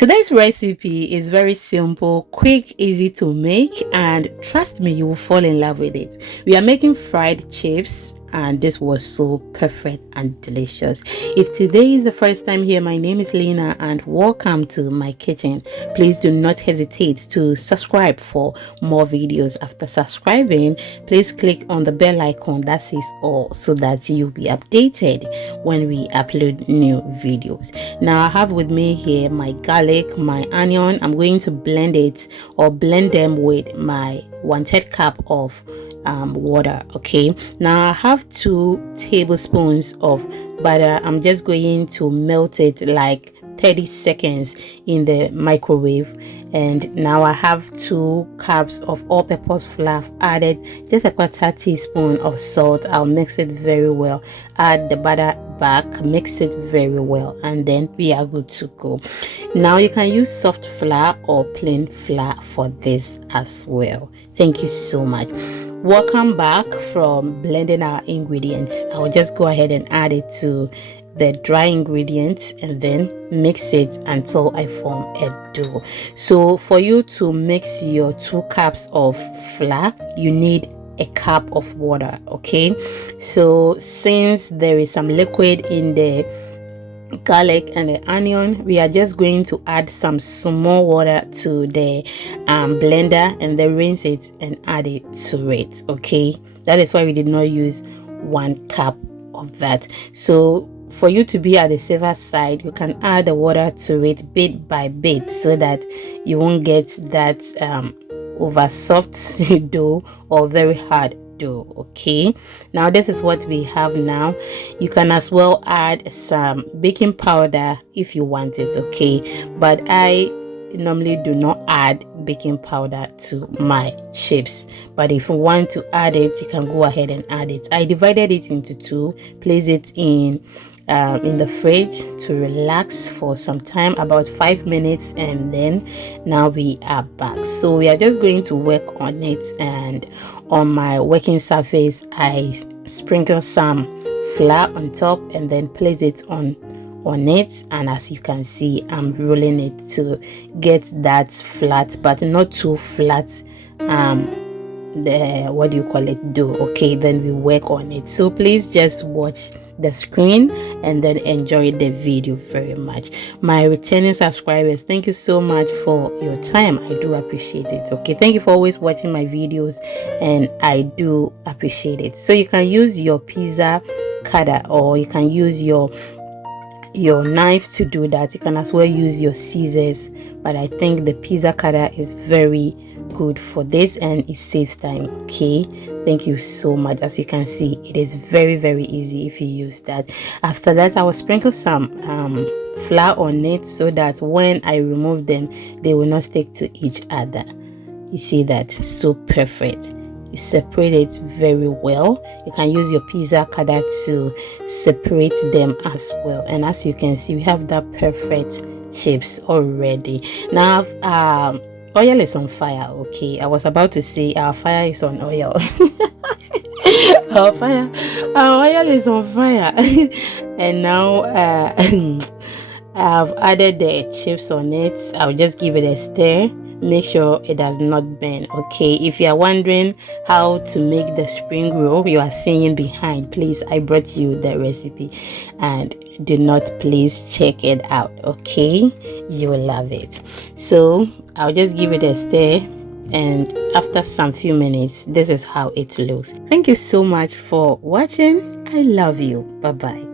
Today's recipe is very simple, quick, easy to make, and trust me, you will fall in love with it. We are making fried chips, and this was so perfect and delicious. If today is the first time here, my name is Lena and welcome to my kitchen. Please do not hesitate to subscribe for more videos. After subscribing, please click on the bell icon that says all so that you'll be updated when we upload new videos. Now I have with me here my garlic, my onion. I'm going to blend it or blend them with my 1/3 cup of water. Okay, now I have 2 tablespoons of butter. I'm just going to melt it like 30 seconds in the microwave. And now I have 2 cups of all-purpose flour. Added just a 1/4 teaspoon of salt. I'll mix it very well. Add the butter back, mix it very well, and then we are good to go. Now you can use soft flour or plain flour for this as well. Thank you so much. Welcome back from blending our ingredients. I'll just go ahead and add it to the dry ingredients and then mix it until I form a dough. So for you to mix your 2 cups of flour, you need a cup of water. Okay, so since there is some liquid in the garlic and the onion, we are just going to add some small water to the blender and then rinse it and add it to it. Okay, that is why we did not use 1 cup of that. So for you to be at the safer side, you can add the water to it bit by bit so that you won't get that over soft dough or very hard dough. Okay, now this is what we have now. You can as well add some baking powder if you want it. Okay, but I normally do not add baking powder to my chips, but if you want to add it, you can go ahead and add it. I divided it into 2, place it in the fridge to relax for some time, about 5 minutes, and then now we are back. So we are just going to work on it, and on my working surface I sprinkle some flour on top and then place it on it, and as you can see, I'm rolling it to get that flat but not too flat the what do you call it, dough. Okay, then we work on it. So please just watch the screen and then enjoy the video very much. My returning subscribers, thank you so much for your time. I do appreciate it. Okay, thank you for always watching my videos and I do appreciate it. So you can use your pizza cutter or you can use your knife to do that. You can as well use your scissors, but I think the pizza cutter is very good for this and it saves time. Okay, thank you so much. As you can see, it is very easy if you use that. After that, I will sprinkle some flour on it so that when I remove them, they will not stick to each other. You see that? So perfect. You separate it very well. You can use your pizza cutter to separate them as well, and as you can see, we have that perfect chips already. Now oil is on fire. Okay, I was about to say our fire is on oil. Our oil is on fire. And now I've added the chips on it. I'll just give it a stir. Make sure it does not burn. Okay, if you are wondering how to make the spring roll you are seeing behind, please, I brought you the recipe and do not please check it out. Okay, you will love it. So I'll just give it a stir, and after some few minutes, this is how it looks. Thank you so much for watching. I love you. Bye bye.